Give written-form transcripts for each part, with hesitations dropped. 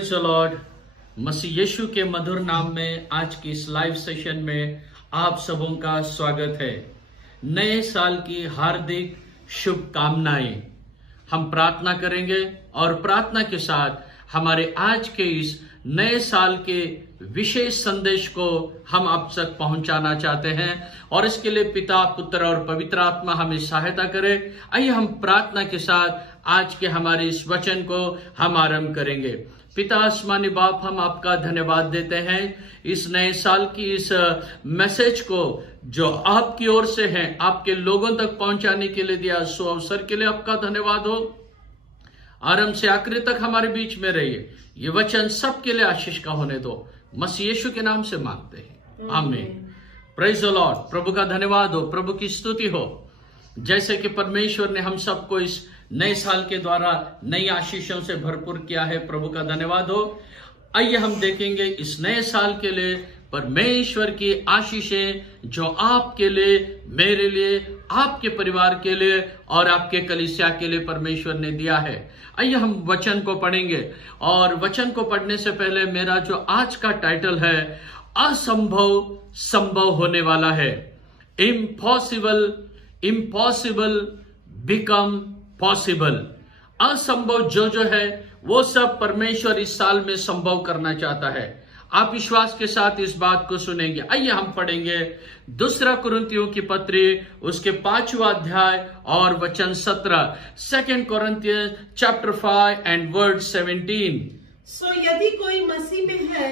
Praise the Lord. Masih Yeshu के मधुर नाम में आज की इस लाइव सेशन में आप सबों का स्वागत है। नए साल की हार्दिक शुभकामनाएं। हम प्रार्थना करेंगे और प्रार्थना के साथ हमारे आज के इस नए साल के विशेष संदेश को हम आप तक पहुंचाना चाहते हैं और इसके लिए पिता, पुत्र और पवित्र आत्मा हमें सहायता करे। आइए हम प्रार्थना के साथ आज के हमारे इस वचन को हम आरंभ करेंगे। पिता आसमानी बाप, हम आपका धन्यवाद देते हैं इस नए साल की इस मैसेज को जो आपकी ओर से है आपके लोगों तक पहुंचाने के लिए दिया सो अवसर के लिए आपका धन्यवाद हो। आरंभ से आखिरी तक हमारे बीच में रहिए। ये वचन सबके लिए आशीष का होने दो। मसीह यीशु के नाम से मांगते हैं, आमीन। Praise the Lord. प्रभु का धन्यवाद हो, प्रभु की स्तुति हो। जैसे कि परमेश्वर ने हम सबको इस नए साल के द्वारा नई आशीषों से भरपूर किया है, प्रभु का धन्यवाद हो। आइए हम देखेंगे इस नए साल के लिए परमेश्वर की आशीषें जो आपके लिए, मेरे लिए, आपके परिवार के लिए और आपके कलीसिया के लिए परमेश्वर ने दिया है। आइए हम वचन को पढ़ेंगे और वचन को पढ़ने से पहले मेरा जो आज का टाइटल है, असंभव संभव होने वाला है। Impossible become possible. असंभव जो है वो सब परमेश्वर इस साल में संभव करना चाहता है। आप विश्वास के साथ इस बात को सुनेंगे। आइए हम पढ़ेंगे 2 कुरिन्थियों की पत्री उसके 5वां अध्याय और वचन 17। 2 Corinthians chapter 5 and verse 17। सो यदि कोई मसीह में है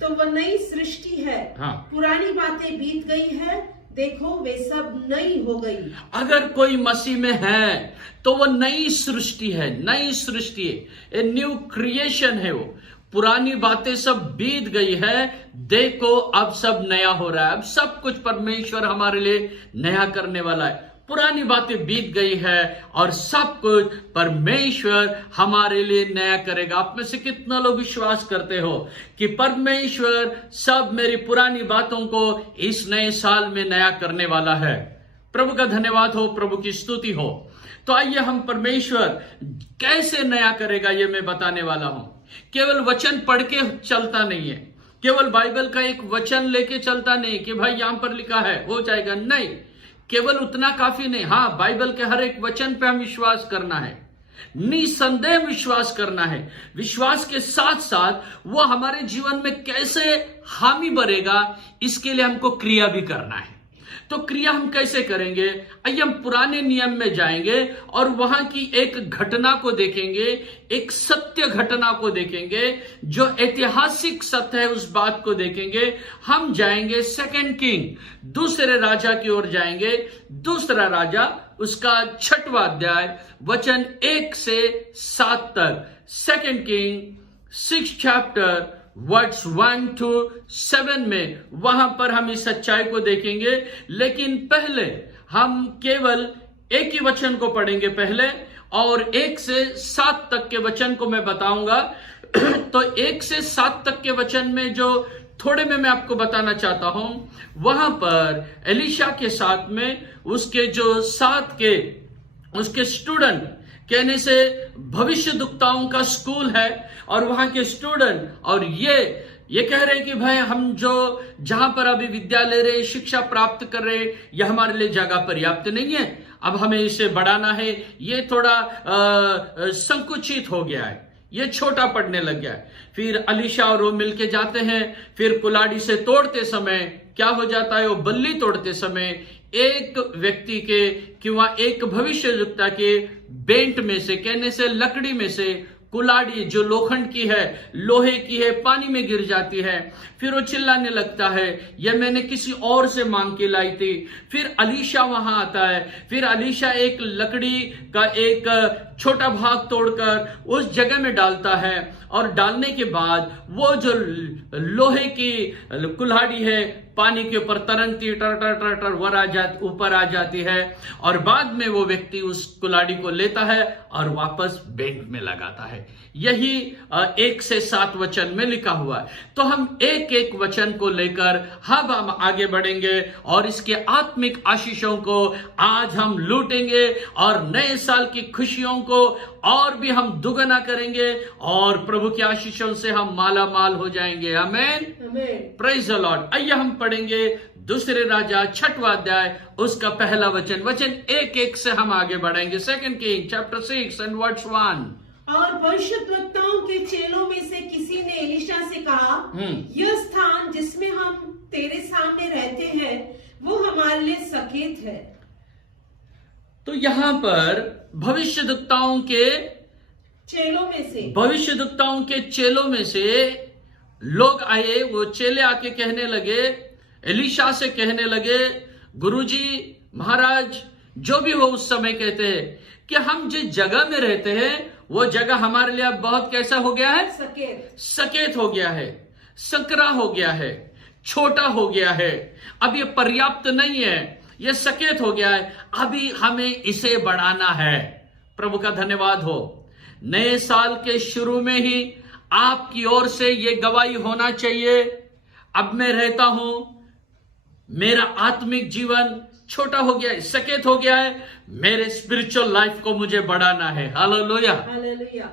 तो वह नई सृष्टि है। हाँ। पुरानी बातें बीत गई है, देखो वे सब नई हो गई। अगर कोई मसीह में है तो वह नई सृष्टि है, नई सृष्टि है, ए न्यू क्रिएशन है। वो पुरानी बातें सब बीत गई है, देखो अब सब नया हो रहा है। अब सब कुछ परमेश्वर हमारे लिए नया करने वाला है। पुरानी बातें बीत गई है और सब कुछ परमेश्वर हमारे लिए नया करेगा। आप में से कितना लोग विश्वास करते हो कि परमेश्वर सब मेरी पुरानी बातों को इस नए साल में नया करने वाला है? प्रभु का धन्यवाद हो, प्रभु की स्तुति हो। तो आइए हम परमेश्वर कैसे नया करेगा ये मैं बताने वाला हूं। केवल वचन पढ़ के चलता नहीं है, केवल बाइबल का एक वचन लेके चलता नहीं कि भाई यहां पर लिखा है हो जाएगा, नहीं। केवल उतना काफी नहीं। हाँ, बाइबल के हर एक वचन पे हम विश्वास करना है, निसंदेह विश्वास करना है। विश्वास के साथ साथ वो हमारे जीवन में कैसे हामी भरेगा इसके लिए हमको क्रिया भी करना है। तो क्रिया हम कैसे करेंगे? आइए हम पुराने नियम में जाएंगे और वहां की एक घटना को देखेंगे, एक सत्य घटना को देखेंगे जो ऐतिहासिक सत्य है, उस बात को देखेंगे। हम जाएंगे 2 किंग, दूसरे राजा की ओर जाएंगे। दूसरा राजा उसका 6वां अध्याय वचन 1 से 7 तक। 2 किंग 6 chapter वर्ड्स 1 to 7 में वहां पर हम इस सच्चाई को देखेंगे। लेकिन पहले हम केवल एक ही वचन को पढ़ेंगे पहले, और 1 से 7 तक के वचन को मैं बताऊंगा। तो 1 से 7 तक के वचन में जो थोड़े में मैं आपको बताना चाहता हूं, वहां पर एलीशा के साथ में उसके जो साथ के उसके स्टूडेंट, कहने से भविष्यद्वक्ताओं का स्कूल है और वहां के स्टूडेंट, और ये कह रहे हैं कि भाई हम जो जहां पर अभी विद्या ले रहे, शिक्षा प्राप्त कर रहे, यह हमारे लिए जगह पर्याप्त नहीं है, अब हमें इसे बढ़ाना है। ये थोड़ा संकुचित हो गया है, ये छोटा पड़ने लग गया है। फिर अलीशा और वो मिलके जाते हैं। फिर कुल्हाड़ी से तोड़ते समय क्या हो जाता है? वो बल्ली तोड़ते समय एक व्यक्ति के किंवा एक भविष्यद्वक्ता के बेंट में से, कहने से लकड़ी में से, कुल्हाड़ी जो लोखंड की है, लोहे की है, पानी में गिर जाती है। फिर वो चिल्लाने लगता है, यह मैंने किसी और से मांग के लाई थी। फिर अलीशा वहां आता है। फिर अलीशा एक लकड़ी का एक छोटा भाग तोड़कर उस जगह में डालता है और डालने के बाद वो जो लोहे की कुल्हाड़ी है पानी के ऊपर तरंगती टर टर टर टर ऊपर आ जाती है और बाद में वो व्यक्ति उस कुल्हाड़ी को लेता है और वापस बेंट में लगाता है। यही 1 से 7 वचन में लिखा हुआ है। तो हम एक एक वचन को लेकर हम आगे बढ़ेंगे और इसके आत्मिक आशीषों को आज हम लूटेंगे और नए साल की खुशियों को और भी हम दुगना करेंगे और प्रभु की आशीषों से हम माला माल हो जाएंगे। आमेन, प्रेज द लॉर्ड। आइए हम पढ़ेंगे दूसरे राजा 6वां अध्याय उसका पहला वचन एक एक से हम आगे बढ़ेंगे। 2 किंग चैप्टर 6 एंड वर्स 1। और भविष्यद्वक्ताओं के चेलों में से किसी ने एलीशा से कहा, यह स्थान जिसमें हम तेरे सामने रहते हैं वो हमारे लिए सकेत है। तो यहां पर भविष्यद्वक्ताओं के चेलों में से लोग आए। वो चेले आके कहने लगे, एलीशा से कहने लगे, गुरुजी महाराज जो भी हो उस समय कहते हैं कि हम जिस जगह में रहते हैं वो जगह हमारे लिए अब बहुत कैसा हो गया है, सकेत हो गया है, संकरा हो गया है, छोटा हो गया है, अब ये पर्याप्त नहीं है, ये सकेत हो गया है, अभी हमें इसे बढ़ाना है। प्रभु का धन्यवाद हो। नए साल के शुरू में ही आपकी ओर से ये गवाही होना चाहिए, अब मैं रहता हूं, मेरा आत्मिक जीवन छोटा हो गया है, सकेत हो गया है, मेरे स्पिरिचुअल लाइफ को मुझे बढ़ाना है। Hallelujah, hallelujah.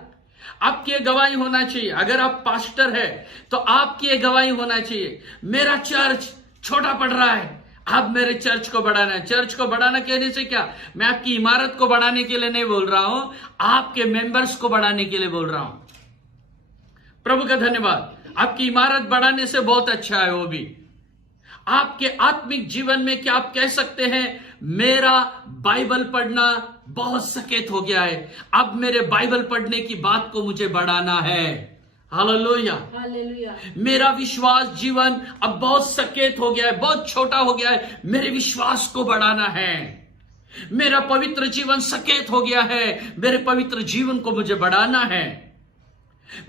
आपकी ये गवाही होना चाहिए। अगर आप पास्टर है तो आपकी ये गवाही होना चाहिए, मेरा चर्च छोटा पड़ रहा है, अब मेरे चर्च को बढ़ाना है। चर्च को बढ़ाना कहने से क्या, मैं आपकी इमारत को बढ़ाने के लिए नहीं बोल रहा हूं, आपके मेंबर्स को बढ़ाने के लिए बोल रहा हूं। प्रभु का धन्यवाद। आपकी इमारत बढ़ाने से बहुत अच्छा है, वो भी आपके आत्मिक जीवन में क्या आप कह सकते हैं, मेरा बाइबल पढ़ना बहुत सकेत हो गया है, अब मेरे बाइबल पढ़ने की बात को मुझे बढ़ाना है। Hallelujah, hallelujah. मेरा विश्वास जीवन अब बहुत सकेत हो गया है, बहुत छोटा हो गया है, मेरे विश्वास को बढ़ाना है। मेरा पवित्र जीवन सकेत हो गया है, मेरे पवित्र जीवन को मुझे बढ़ाना है।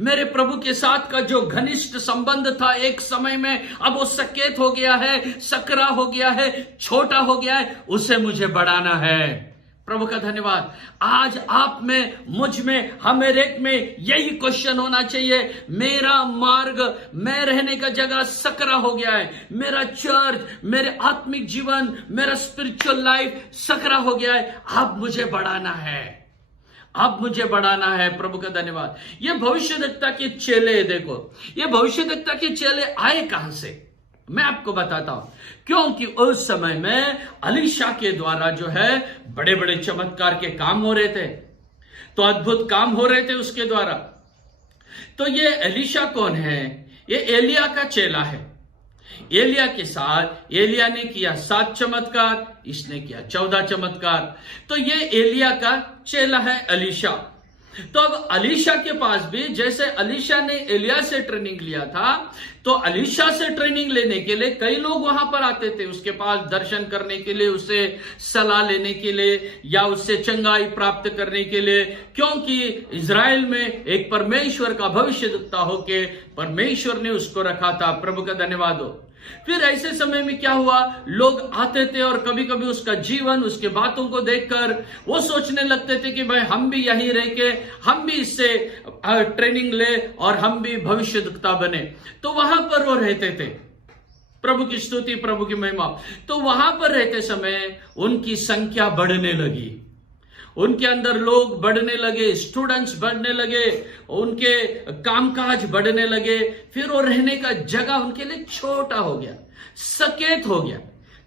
मेरे प्रभु के साथ का जो घनिष्ठ संबंध था एक समय में, अब वो सकेत हो गया है, सकरा हो गया है, छोटा हो गया है, उसे मुझे बढ़ाना है। प्रभु का धन्यवाद। आज आप में, मुझ में, हमें एक में यही क्वेश्चन होना चाहिए, मेरा मार्ग, मैं रहने का जगह सकरा हो गया है, मेरा चर्च, मेरे आत्मिक जीवन, मेरा स्पिरिचुअल लाइफ सकरा हो गया है, अब मुझे बढ़ाना है, अब मुझे बढ़ाना है। प्रभु का धन्यवाद। ये भविष्यद्वक्ता के चेले, देखो ये भविष्यद्वक्ता के चेले आए कहां से, मैं आपको बताता हूं। क्योंकि उस समय में एलीशा के द्वारा जो है बड़े बड़े चमत्कार के काम हो रहे थे, तो अद्भुत काम हो रहे थे उसके द्वारा। तो ये एलीशा कौन है, ये एलिया का चेला है। एलिया के साथ एलिया ने किया 7 चमत्कार, इसने किया 14 चमत्कार। तो ये एलिया का चेला है एलीशा। तो अब एलीशा के पास भी, जैसे एलीशा ने एलिया से ट्रेनिंग लिया था, तो एलीशा से ट्रेनिंग लेने के लिए कई लोग वहां पर आते थे उसके पास दर्शन करने के लिए, उससे सलाह लेने के लिए या उससे चंगाई प्राप्त करने के लिए। क्योंकि इजराइल में एक परमेश्वर का भविष्यद्वक्ता होके परमेश्वर ने उसको रखा था। प्रभु का धन्यवाद हो। फिर ऐसे समय में क्या हुआ, लोग आते थे और कभी कभी उसका जीवन, उसके बातों को देखकर वो सोचने लगते थे कि भाई हम भी यहीं रह के हम भी इससे ट्रेनिंग ले और हम भी भविष्यद्वक्ता बने। तो वहां पर वो रहते थे। प्रभु की स्तुति, प्रभु की महिमा। तो वहां पर रहते समय उनकी संख्या बढ़ने लगी, उनके अंदर लोग बढ़ने लगे, स्टूडेंट्स बढ़ने लगे, उनके कामकाज बढ़ने लगे। फिर वो रहने का जगह उनके लिए छोटा हो गया, सकेत हो गया।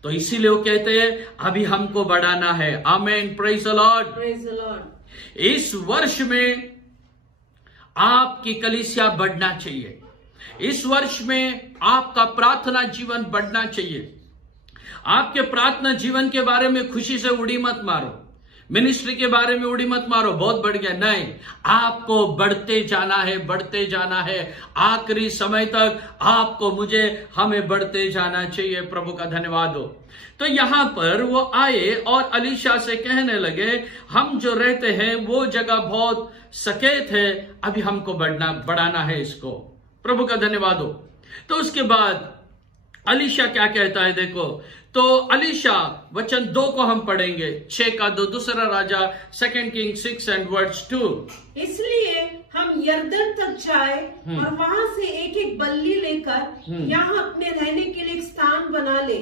तो इसीलिए वो कहते हैं अभी हमको बढ़ाना है। Amen, praise the Lord, praise the Lord. इस वर्ष में आपकी कलीसिया बढ़ना चाहिए, इस वर्ष में आपका प्रार्थना जीवन बढ़ना चाहिए। आपके प्रार्थना जीवन के बारे में खुशी से उड़ी मत मारो, मिनिस्ट्री के बारे में उड़ी मत मारो बहुत बढ़ गया, नहीं, आपको बढ़ते जाना है, बढ़ते जाना है। आखिरी समय तक आपको, मुझे, हमें बढ़ते जाना चाहिए। प्रभु का धन्यवाद हो। तो यहां पर वो आए और एलीशा से कहने लगे, हम जो रहते हैं वो जगह बहुत सकेत है, अभी हमको बढ़ाना है इसको। प्रभु का धन्यवाद हो। तो उसके बाद एलीशा क्या कहता है, देखो। तो एलीशा वचन 2 को हम पढ़ेंगे, 6 का 2, दूसरा राजा 2 किंग 6 एंड वर्स 2। इसलिए हम यरदन तक जाए और वहां से एक एक बल्ली लेकर यहाँ अपने रहने के लिए एक स्थान बना ले।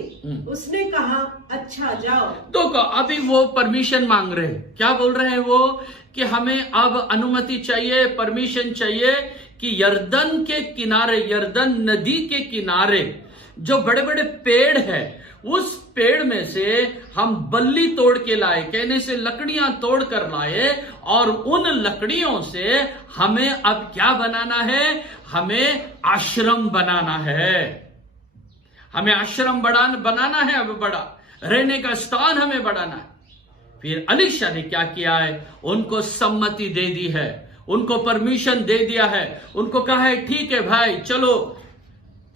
उसने कहा, अच्छा जाओ। तो अभी वो परमिशन मांग रहे हैं। क्या बोल रहे हैं वो? कि हमें अब अनुमति चाहिए, परमिशन चाहिए कि यरदन के किनारे, यरदन नदी के किनारे जो बड़े बड़े पेड़ है, उस पेड़ में से हम बल्ली तोड़ के लाए, कहने से लकड़ियां तोड़ कर लाए, और उन लकड़ियों से हमें अब क्या बनाना है? हमें आश्रम बनाना है। हमें आश्रम बनाना है, अब बड़ा रहने का स्थान हमें बढ़ाना है। फिर एलीशा ने क्या किया है? उनको सम्मति दे दी है, उनको परमिशन दे दिया है, उनको कहा है ठीक है भाई, चलो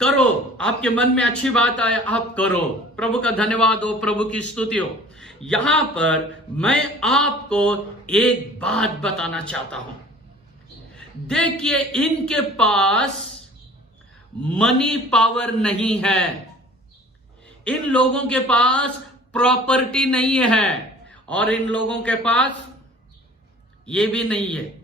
करो, आपके मन में अच्छी बात आए आप करो। प्रभु का धन्यवाद हो, प्रभु की स्तुति हो। यहां पर मैं आपको एक बात बताना चाहता हूं। देखिए, इनके पास मनी पावर नहीं है, इन लोगों के पास प्रॉपर्टी नहीं है, और इन लोगों के पास ये भी नहीं है,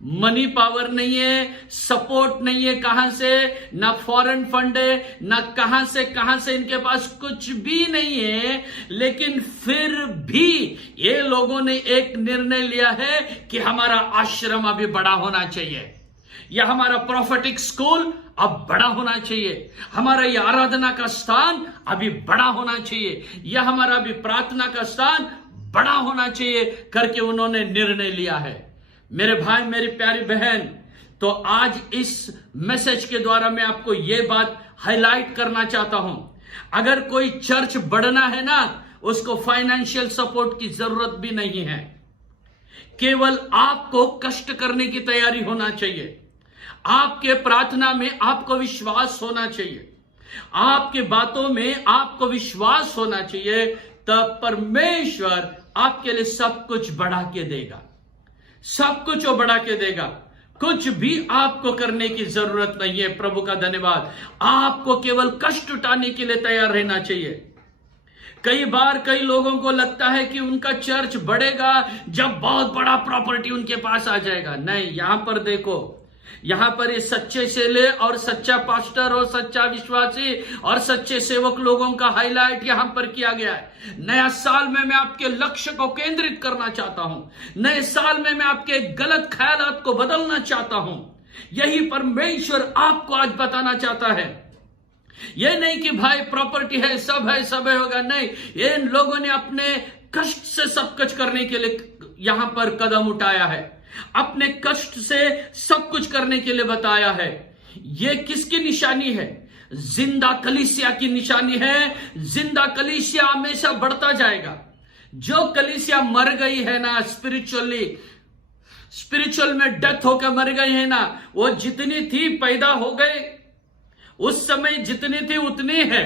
मनी पावर नहीं है, सपोर्ट नहीं है। कहां से? ना फॉरेन फंड है, ना कहां से इनके पास कुछ भी नहीं है। लेकिन फिर भी ये लोगों ने एक निर्णय लिया है कि हमारा आश्रम अभी बड़ा होना चाहिए, या हमारा प्रोफेटिक स्कूल अब बड़ा होना चाहिए, हमारा ये आराधना का स्थान अभी बड़ा होना चाहिए, या हमारा अभी प्रार्थना का स्थान बड़ा होना चाहिए करके उन्होंने निर्णय लिया है। मेरे भाई, मेरी प्यारी बहन, तो आज इस मैसेज के द्वारा मैं आपको यह बात हाईलाइट करना चाहता हूं। अगर कोई चर्च बढ़ना है ना, उसको फाइनेंशियल सपोर्ट की जरूरत भी नहीं है, केवल आपको कष्ट करने की तैयारी होना चाहिए, आपके प्रार्थना में आपको विश्वास होना चाहिए, आपके बातों में आपको विश्वास होना चाहिए, तब परमेश्वर आपके लिए सब कुछ बढ़ा के देगा, सब कुछ वो बढ़ा के देगा। कुछ भी आपको करने की जरूरत नहीं है। प्रभु का धन्यवाद। आपको केवल कष्ट उठाने के लिए तैयार रहना चाहिए। कई बार कई लोगों को लगता है कि उनका चर्च बढ़ेगा जब बहुत बड़ा प्रॉपर्टी उनके पास आ जाएगा। नहीं, यहां पर देखो, यहां पर ये सच्चे चेले और सच्चा पास्टर और सच्चा विश्वासी और सच्चे सेवक लोगों का हाईलाइट यहां पर किया गया है। नया साल में मैं आपके लक्ष्य को केंद्रित करना चाहता हूं, नए साल में मैं आपके गलत ख्यालात को बदलना चाहता हूं। यही परमेश्वर आपको आज बताना चाहता है। यह नहीं कि भाई प्रॉपर्टी है, सब होगा, नहीं। इन लोगों ने अपने कष्ट से सब कुछ करने के लिए यहां पर कदम उठाया है, अपने कष्ट से सब कुछ करने के लिए बताया है। यह किसकी निशानी है? जिंदा कलीसिया की निशानी है। जिंदा कलीसिया हमेशा बढ़ता जाएगा। जो कलीसिया मर गई है ना, स्पिरिचुअल में डेथ होकर मर गई है ना, वो जितनी थी पैदा हो गए, उस समय जितनी थी उतनी है।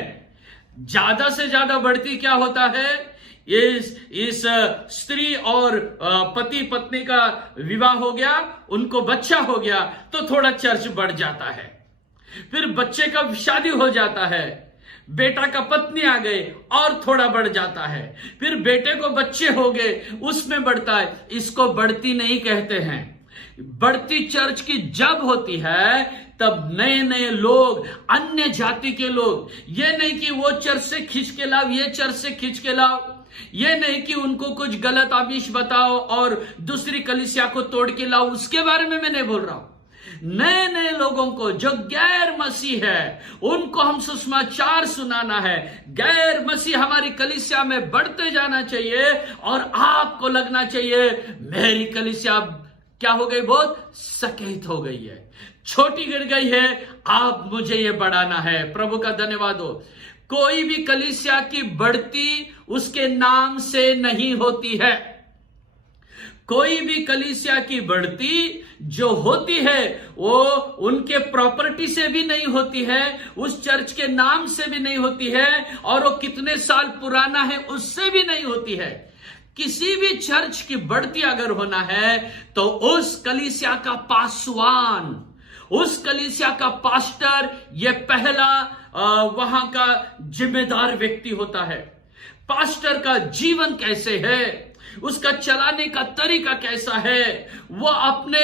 ज्यादा से ज्यादा बढ़ती क्या होता है? इस स्त्री और पति पत्नी का विवाह हो गया, उनको बच्चा हो गया, तो थोड़ा चर्च बढ़ जाता है। फिर बच्चे का शादी हो जाता है, बेटा का पत्नी आ गए और थोड़ा बढ़ जाता है। फिर बेटे को बच्चे हो गए, उसमें बढ़ता है। इसको बढ़ती नहीं कहते हैं। बढ़ती चर्च की जब होती है तब नए नए लोग, अन्य जाति के लोग, ये नहीं कि वो चर्च से खींच के लाओ, ये चर्च से खींच के लाओ, ये नहीं कि उनको कुछ गलत आमिष बताओ और दूसरी कलीसिया को तोड़ के लाओ, उसके बारे में मैं नहीं बोल रहा हूं। नए नए लोगों को जो गैर मसीह है, उनको हम सुसमाचार सुनाना है। गैर मसीह हमारी कलीसिया में बढ़ते जाना चाहिए और आपको लगना चाहिए मेरी कलीसिया क्या हो गई? बहुत सकेत हो गई है, छोटी गिर गई है, आप मुझे ये बढ़ाना है। प्रभु का धन्यवाद हो। कोई भी कलीसिया की बढ़ती उसके नाम से नहीं होती है। कोई भी कलीसिया की बढ़ती जो होती है वो उनके प्रॉपर्टी से भी नहीं होती है, उस चर्च के नाम से भी नहीं होती है, और वो कितने साल पुराना है उससे भी नहीं होती है। किसी भी चर्च की बढ़ती अगर होना है तो उस कलीसिया का पासवान, उस कलीसिया का पास्टर, ये पहला वहां का जिम्मेदार व्यक्ति होता है। पास्टर का जीवन कैसे है, उसका चलाने का तरीका कैसा है, वो अपने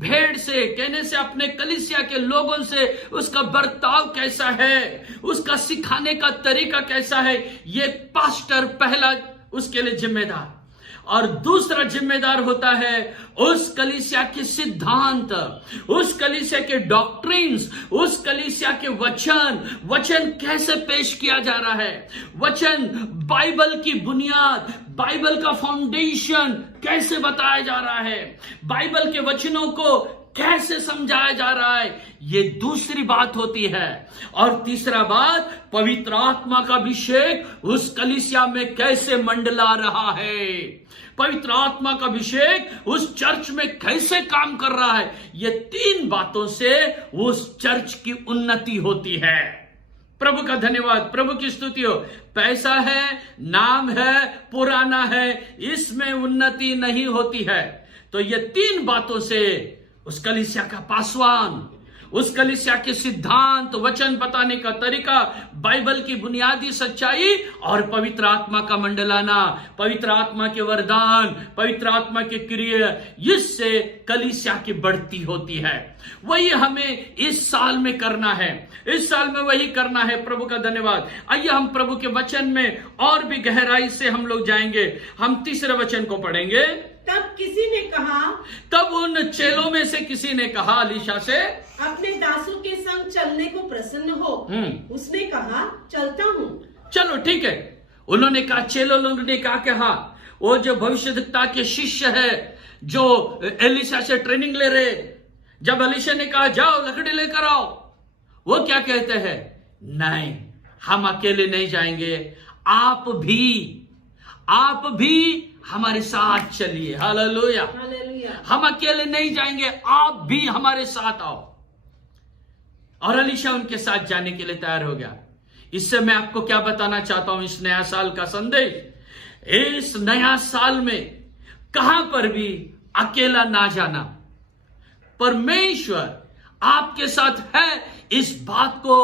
भेड़ से कहने से अपने कलीसिया के लोगों से उसका बर्ताव कैसा है, उसका सिखाने का तरीका कैसा है, ये पास्टर पहला उसके लिए जिम्मेदार। और दूसरा जिम्मेदार होता है उस कलीसिया के सिद्धांत, उस कलीसिया के डॉक्ट्रिन्स, उस कलीसिया के वचन कैसे पेश किया जा रहा है, वचन बाइबल की बुनियाद, बाइबल का फाउंडेशन कैसे बताया जा रहा है, बाइबल के वचनों को कैसे समझाया जा रहा है, ये दूसरी बात होती है। और तीसरा बात, पवित्र आत्मा का अभिषेक उस कलीसिया में कैसे मंडला रहा है, पवित्र आत्मा का अभिषेक उस चर्च में कैसे काम कर रहा है। ये तीन बातों से उस चर्च की उन्नति होती है। प्रभु का धन्यवाद, प्रभु की स्तुति हो। पैसा है, नाम है, पुराना है, इसमें उन्नति नहीं होती है। तो ये तीन बातों से उस कलीसिया का पासवान, उस कलीसिया के सिद्धांत, वचन बताने का तरीका, बाइबल की बुनियादी सच्चाई और पवित्र आत्मा का मंडलाना, पवित्र आत्मा के वरदान, पवित्र आत्मा के क्रिया, इससे कलीसिया की बढ़ती होती है। वही हमें इस साल में करना है, इस साल में वही करना है। प्रभु का धन्यवाद। आइए हम प्रभु के वचन में और भी गहराई से हम लोग जाएंगे। हम तीसरे वचन को पढ़ेंगे। तब किसी ने कहा, तब उन चेलों में से किसी ने कहा अलीशा से, अपने दासों के संग चलने को प्रसन्न हो। उसने कहा, चलता हूँ। चलो ठीक है। उन्होंने कहा, चेलों लोगों ने कहा वो जो भविष्यद्वक्ता के शिष्य है, जो एलिशा से ट्रेनिंग ले रहे, जब एलिशा ने कहा जाओ लकड़ी लेकर आओ, वो क्या कहते हैं, नहीं हम अकेले नहीं जाएंगे, आप भी हमारे साथ चलिए। हालेलुया, हम अकेले नहीं जाएंगे, आप भी हमारे साथ आओ। और एलीशा उनके साथ जाने के लिए तैयार हो गया। इससे मैं आपको क्या बताना चाहता हूं, इस नया साल का संदेश, इस नया साल में कहां पर भी अकेला ना जाना। परमेश्वर आपके साथ है, इस बात को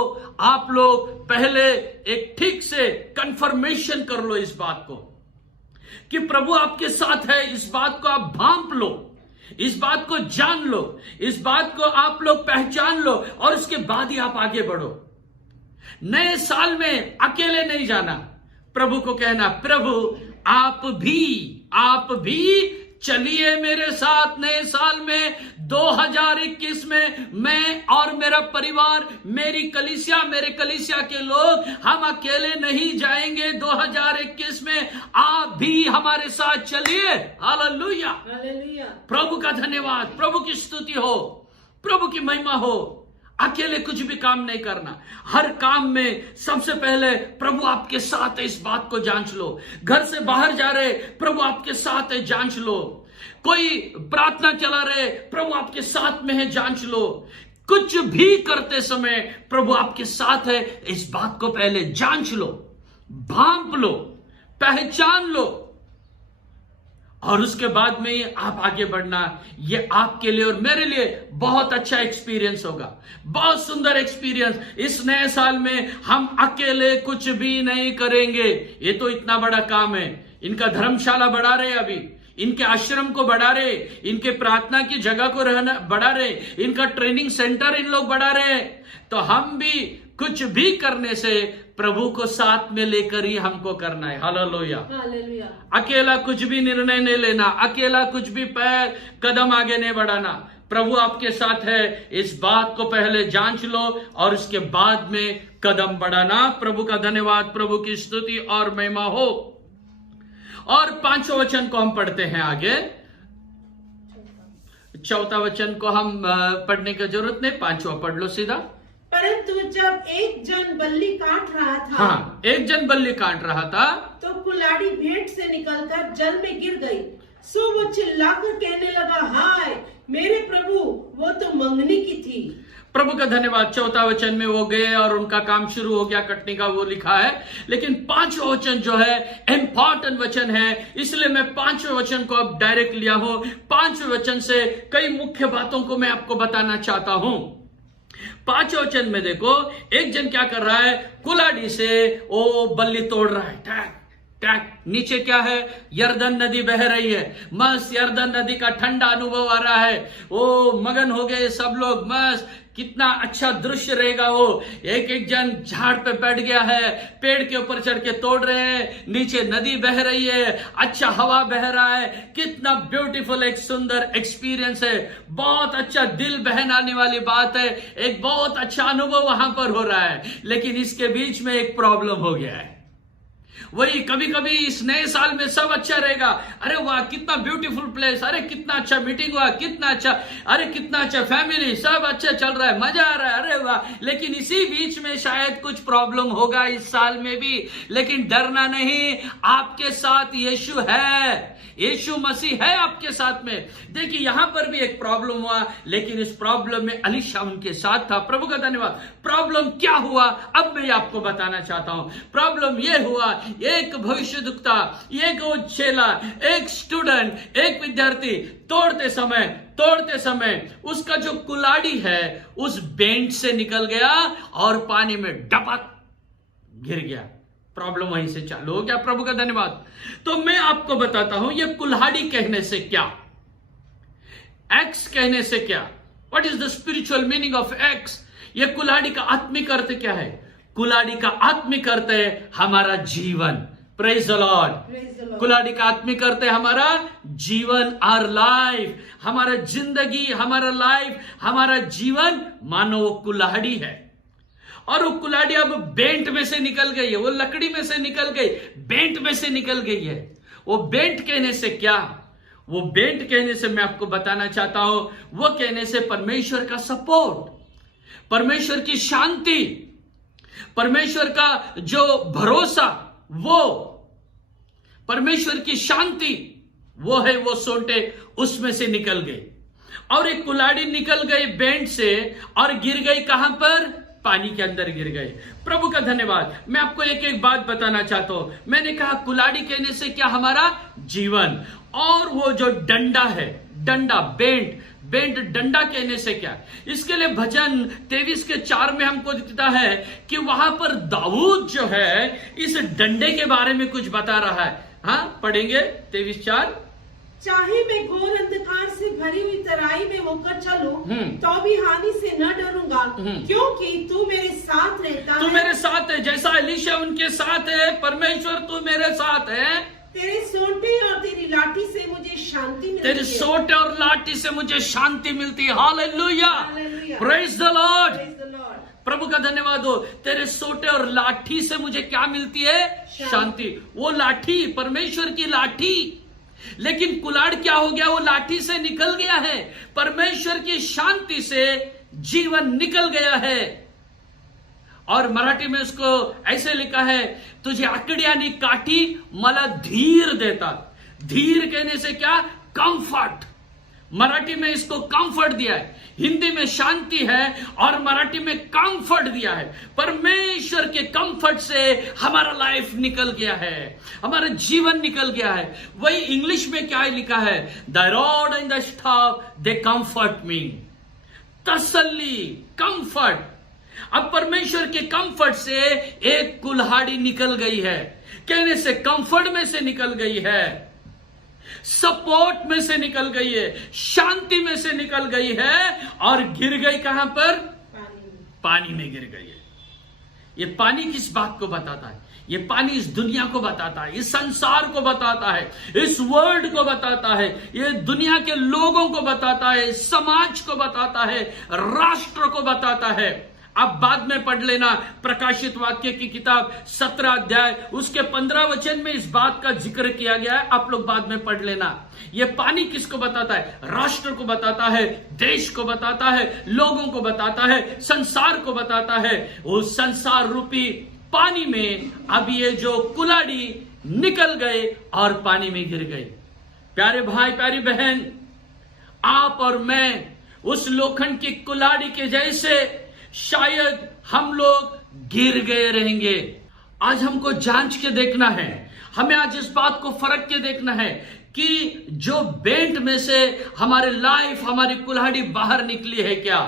आप लोग पहले एक ठीक से कंफर्मेशन कर लो, इस बात को कि प्रभु आपके साथ है, इस बात को आप भांप लो, इस बात को जान लो, इस बात को आप लोग पहचान लो, और उसके बाद ही आप आगे बढ़ो। नए साल में अकेले नहीं जाना, प्रभु को कहना, प्रभु आप भी चलिए मेरे साथ नए साल में 2021 में। मैं और मेरा परिवार, मेरी कलीसिया, मेरे कलीसिया के लोग, हम अकेले नहीं जाएंगे 2021 में, आप भी हमारे साथ चलिए। हालेलुया, प्रभु का धन्यवाद, प्रभु की स्तुति हो, प्रभु की महिमा हो। अकेले कुछ भी काम नहीं करना। हर काम में सबसे पहले प्रभु आपके साथ है, इस बात को जांच लो। घर से बाहर जा रहे, प्रभु आपके साथ है, जांच लो। कोई प्रार्थना चला रहे, प्रभु आपके साथ में है, जांच लो। कुछ भी करते समय प्रभु आपके साथ है, इस बात को पहले जांच लो, भांप लो, पहचान लो, और उसके बाद में आप आगे बढ़ना। ये आपके लिए और मेरे लिए बहुत अच्छा एक्सपीरियंस होगा, बहुत सुंदर एक्सपीरियंस। इस नए साल में हम अकेले कुछ भी नहीं करेंगे। ये तो इतना बड़ा काम है। इनका धर्मशाला बढ़ा रहे, अभी इनके आश्रम को बढ़ा रहे, इनके प्रार्थना की जगह को रहना बढ़ा रहे, इनका ट्रेनिंग सेंटर इन लोग बढ़ा रहे। तो हम भी कुछ भी करने से प्रभु को साथ में लेकर ही हमको करना है। हालेलुया, अकेला कुछ भी निर्णय नहीं लेना, अकेला कुछ भी पैर कदम आगे नहीं बढ़ाना। प्रभु आपके साथ है, इस बात को पहले जांच लो और उसके बाद में कदम बढ़ाना। प्रभु का धन्यवाद, प्रभु की स्तुति और महिमा हो। और 5वां वचन को हम पढ़ते हैं आगे। 4वां वचन को हम पढ़ने की जरूरत नहीं, 5वां पढ़ लो सीधा। परंतु जब एक जन बल्ली काट रहा था, हाँ, एक जन बल्ली काट रहा था, तो कुल्हाड़ी भेंट से निकलकर जल में गिर गई। सो वो चिल्लाकर कहने लगा, हाय मेरे प्रभु, वो तो मंगनी की थी। प्रभु का धन्यवाद। 4वां वचन में वो गए और उनका काम शुरू हो गया कटने का, वो लिखा है। लेकिन 5वां वचन जो है इंपॉर्टेंट वचन है, इसलिए मैं 5वें वचन को अब डायरेक्ट लिया हूं। 5वें वचन से कई मुख्य बातों को मैं आपको बताना चाहता हूं। 5वें वचन में देखो, एक जन क्या कर रहा है, कुल्हाड़ी से वो बल्ली तोड़ रहा है, टैक नीचे क्या है? यरदन नदी बह रही है, मस्त यरदन नदी का ठंडा अनुभव आ रहा है। ओ मगन हो गए सब लोग, मस्त कितना अच्छा दृश्य रहेगा वो। एक एक जन झाड़ पे बैठ गया है, पेड़ के ऊपर चढ़ के तोड़ रहे हैं, नीचे नदी बह रही है, अच्छा हवा बह रहा है, कितना ब्यूटीफुल एक सुंदर एक्सपीरियंस है। बहुत अच्छा दिल बहलाने वाली बात है, एक बहुत अच्छा अनुभव वहां पर हो रहा है। लेकिन इसके बीच में एक प्रॉब्लम हो गया है। वही कभी कभी इस नए साल में सब अच्छा रहेगा, अरे वाह कितना ब्यूटीफुल प्लेस, अरे कितना अच्छा मीटिंग हुआ, कितना अच्छा, अरे कितना अच्छा फैमिली, सब अच्छा चल रहा है, मजा आ रहा है, अरे वाह। लेकिन इसी बीच में शायद कुछ प्रॉब्लम होगा इस साल में भी। लेकिन डरना नहीं, आपके साथ यीशु है, यीशु मसीह है आपके साथ में। देखिए यहां पर भी एक प्रॉब्लम हुआ, लेकिन इस प्रॉब्लम में एलीशा उनके साथ था। प्रभु का धन्यवाद। प्रॉब्लम क्या हुआ अब मैं आपको बताना चाहता हूं। प्रॉब्लम यह हुआ, एक भविष्यद्वक्ता, एक चेला, एक स्टूडेंट, एक विद्यार्थी तोड़ते समय उसका जो कुल्हाड़ी है उस बेंच से निकल गया और पानी में डपक गिर गया। प्रॉब्लम वहीं से चालू हो गया। प्रभु का धन्यवाद। तो मैं आपको बताता हूं ये कुल्हाड़ी कहने से क्या, एक्स कहने से क्या, what is the spiritual meaning of x. ये कुल्हाड़ी का आत्मिक अर्थ क्या है? कुल्हाड़ी का आत्मिक अर्थ है हमारा जीवन। Praise the Lord. कुल्हाड़ी का आत्मिक अर्थ है हमारा जीवन, आवर लाइफ, हमारा जिंदगी, हमारा लाइफ, हमारा जीवन मानो वो कुल्हाड़ी है। और वो कुल्हाड़ी अब बेंट में से निकल गई है, वो लकड़ी में से निकल गई, बेंट में से निकल गई है। वो बेंट कहने से क्या? वो बेंट कहने से मैं आपको बताना चाहता हूं, वो कहने से परमेश्वर का सपोर्ट, परमेश्वर की शांति, परमेश्वर का जो भरोसा, वो परमेश्वर की शांति वो है, वो सोंटे उसमें से निकल गई। और एक कुल्हाड़ी निकल गई बेंट से और गिर गई कहां पर? पानी के अंदर गिर गए। प्रभु का धन्यवाद। मैं आपको एक एक बात बताना चाहता हूं। मैंने कहा कुल्हाड़ी कहने से क्या? हमारा जीवन। और वो जो डंडा है, डंडा, बेंट डंडा कहने से क्या? इसके लिए भजन 23:4 में हमको दिखता है कि वहां पर दाऊद जो है इस डंडे के बारे में कुछ बता रहा है। हाँ, पढ़ेंगे 23:4। चाहे मैं घोर अंधकार से भरी हुई तराई में होकर चलूं, तो भी हानि से न डरूंगा, क्योंकि तू मेरे साथ रहता है। तू मेरे साथ है, जैसा एलीशा उनके साथ है, परमेश्वर तू मेरे साथ है। तेरे सोंटे और तेरी लाठी से मुझे शांति मिलती है। तेरे सोंटे और लाठी से मुझे शांति मिलती है। Hallelujah, praise the Lord. प्रभु का धन्यवाद हो। तेरे सोंटे और लाठी से मुझे क्या मिलती है? शांति। वो लाठी परमेश्वर की लाठी। लेकिन कुल्हाड़ क्या हो गया? वो लाठी से निकल गया है, परमेश्वर की शांति से जीवन निकल गया है। और मराठी में उसको ऐसे लिखा है, तुझे आकड्यानी काठी मला धीर देता। धीर कहने से क्या? कंफर्ट। मराठी में इसको कंफर्ट दिया है, हिंदी में शांति है और मराठी में कंफर्ट दिया है। परमेश्वर के कंफर्ट से हमारा लाइफ निकल गया है, हमारा जीवन निकल गया है। वही इंग्लिश में क्या लिखा है? The rod and the staff they comfort me. तसल्ली, कंफर्ट। अब परमेश्वर के कंफर्ट से एक कुल्हाड़ी निकल गई है, कहने से कंफर्ट में से निकल गई है, सपोर्ट में से निकल गई है, शांति में से निकल गई है और गिर गई कहां पर? पानी में गिर गई है। ये पानी किस बात को बताता है? ये पानी इस दुनिया को बताता है, इस संसार को बताता है, इस वर्ल्ड को बताता है, ये दुनिया के लोगों को बताता है, समाज को बताता है, राष्ट्र को बताता है। आप बाद में पढ़ लेना, प्रकाशित वाक्य की किताब 17 अध्याय उसके 15 वचन में इस बात का जिक्र किया गया है। आप लोग बाद में पढ़ लेना। ये पानी किसको बताता है? राष्ट्र को बताता है, देश को बताता है, लोगों को बताता है, संसार को बताता है। उस संसार रूपी पानी में अब ये जो कुल्हाड़ी निकल गए और पानी में गिर गए। प्यारे भाई, प्यारी बहन, आप और मैं उस लोखंड की कुल्हाड़ी के जैसे शायद हम लोग गिर गए रहेंगे। आज हमको जांच के देखना है, हमें आज इस बात को फरक के देखना है कि जो बेंट में से हमारे लाइफ, हमारी कुल्हाड़ी बाहर निकली है क्या।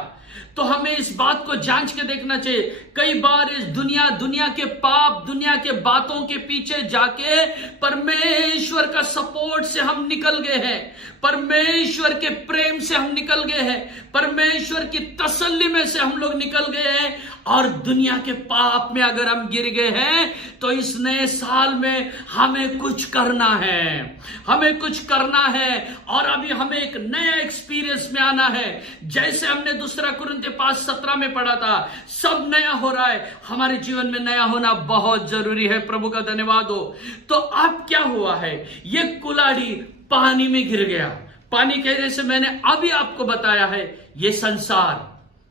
तो हमें इस बात को जांच के देखना चाहिए। कई बार इस दुनिया के पाप, दुनिया के बातों के पीछे जाके परमेश्वर का सपोर्ट से हम निकल गए हैं, परमेश्वर के प्रेम से हम निकल गए हैं, परमेश्वर की तसल्ली में से हम लोग निकल गए हैं, और दुनिया के पाप में अगर हम गिर गए हैं तो इस नए साल में हमें कुछ करना है, हमें कुछ करना है, और अभी हमें एक नया एक्सपीरियंस में आना है। जैसे हमने 2 कुरिन्थियों 5:17 में पढ़ा था, सब नया हो रहा है, हमारे जीवन में नया होना बहुत जरूरी है। प्रभु का धन्यवाद हो। तो अब क्या हुआ है, ये कुल्हाड़ी पानी में गिर गया। पानी कहने से मैंने अभी आपको बताया है, ये संसार,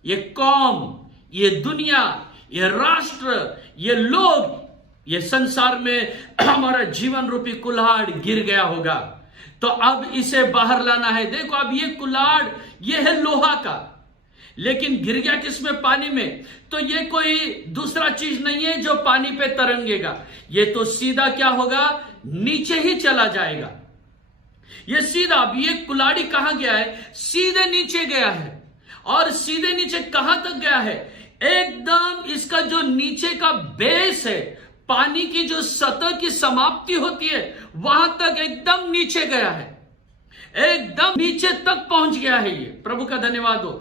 ये कौम, ये दुनिया, ये राष्ट्र, ये लोग, ये संसार में हमारा जीवन रूपी कुल्हाड़ गिर गया होगा। तो अब इसे बाहर लाना है। देखो, अब ये कुल्हाड़, ये है लोहा का, लेकिन गिर गया किसमें? पानी में। तो ये कोई दूसरा चीज नहीं है जो पानी पे तरंगेगा, ये तो सीधा क्या होगा, नीचे ही चला जाएगा। ये सीधा, अब ये कुल्हाड़ी कहां गया है? सीधे नीचे गया है। और सीधे नीचे कहां तक गया है? एकदम इसका जो नीचे का बेस है, पानी की जो सतह की समाप्ति होती है, वहां तक एकदम नीचे गया है, एकदम नीचे तक पहुंच गया है ये। प्रभु का धन्यवाद हो।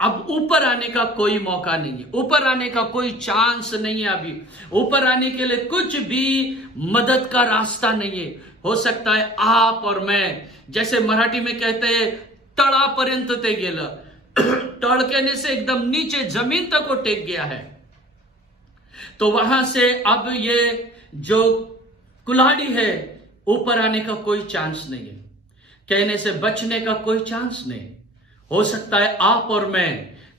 अब ऊपर आने का कोई मौका नहीं है, ऊपर आने का कोई चांस नहीं है। अभी ऊपर आने के लिए कुछ भी मदद का रास्ता नहीं है। हो सकता है आप और मैं, जैसे मराठी में कहते हैं, तळापर्यंत ते गेलं, तळ कहने से एकदम नीचे जमीन तक वो टेक गया है। तो वहां से अब ये जो कुल्हाड़ी है, ऊपर आने का कोई चांस नहीं है, कहने से बचने का कोई चांस नहीं। हो सकता है आप और मैं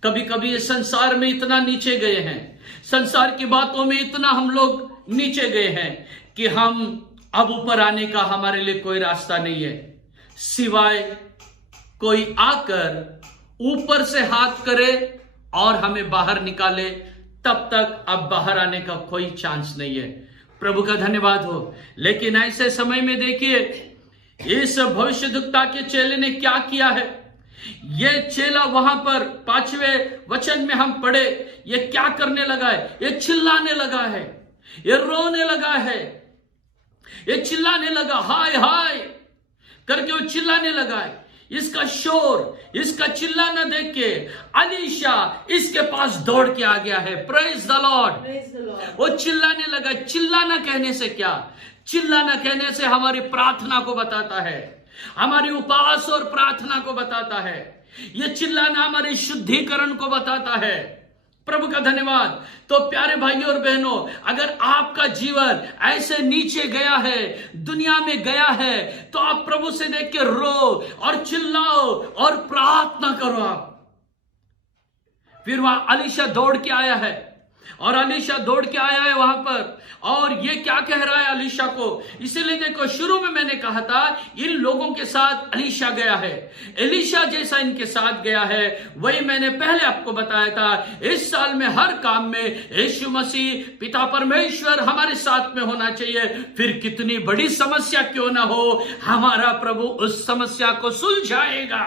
कभी कभी इस संसार में इतना नीचे गए हैं, संसार की बातों में इतना हम लोग नीचे गए हैं कि हम अब ऊपर आने का हमारे लिए कोई रास्ता नहीं है, सिवाय कोई आकर ऊपर से हाथ करे और हमें बाहर निकाले। तब तक अब बाहर आने का कोई चांस नहीं है। प्रभु का धन्यवाद हो। लेकिन ऐसे समय में देखिए, इस भविष्यद्वक्ता के चेले ने क्या किया है। ये चेला वहां पर 5वें वचन में हम पढ़े, ये क्या करने लगा है? ये चिल्लाने लगा है, ये रोने लगा है, ये चिल्लाने लगा, हाय हाय करके वो चिल्लाने लगा है। इसका शोर, इसका चिल्लाना देख के अलीशा इसके पास दौड़ के आ गया है। Praise the Lord. वो चिल्लाने लगा। चिल्लाना कहने से क्या? चिल्लाना कहने से हमारी प्रार्थना को बताता है, हमारी उपवास और प्रार्थना को बताता है। ये चिल्लाना हमारे शुद्धिकरण को बताता है। प्रभु का धन्यवाद। तो प्यारे भाइयों और बहनों, अगर आपका जीवन ऐसे नीचे गया है, दुनिया में गया है, तो आप प्रभु से देख के रो और चिल्लाओ और प्रार्थना करो। आप फिर वहां अलीशा दौड़ के आया है, और अलीशा दौड़ के आया है वहां पर, और ये क्या कह रहा है अलीशा को? इसीलिए देखो, शुरू में मैंने कहा था इन लोगों के साथ अलीशा गया है, एलीशा जैसा इनके साथ गया है। वही मैंने पहले आपको बताया था, इस साल में हर काम में यीशु मसीह पिता परमेश्वर हमारे साथ में होना चाहिए। फिर कितनी बड़ी समस्या क्यों ना हो, हमारा प्रभु उस समस्या को सुलझाएगा।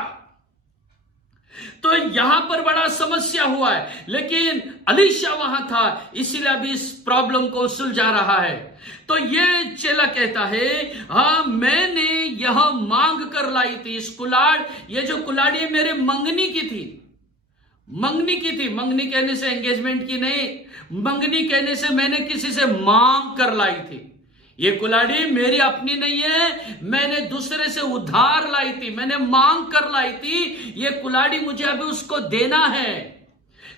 तो यहां पर बड़ा समस्या हुआ है, लेकिन अलीशा वहां था, इसीलिए अभी इस प्रॉब्लम को सुलझा रहा है। तो ये चेला कहता है, हाँ मैंने यह मांग कर लाई थी इस कुल्हाड़, ये जो कुल्हाड़ी मेरे मंगनी की थी, मंगनी की थी। मंगनी कहने से एंगेजमेंट की नहीं, मंगनी कहने से मैंने किसी से मांग कर लाई थी। ये कुल्हाड़ी मेरी अपनी नहीं है, मैंने दूसरे से उधार लाई थी, मैंने मांग कर लाई थी। ये कुल्हाड़ी मुझे अभी उसको देना है।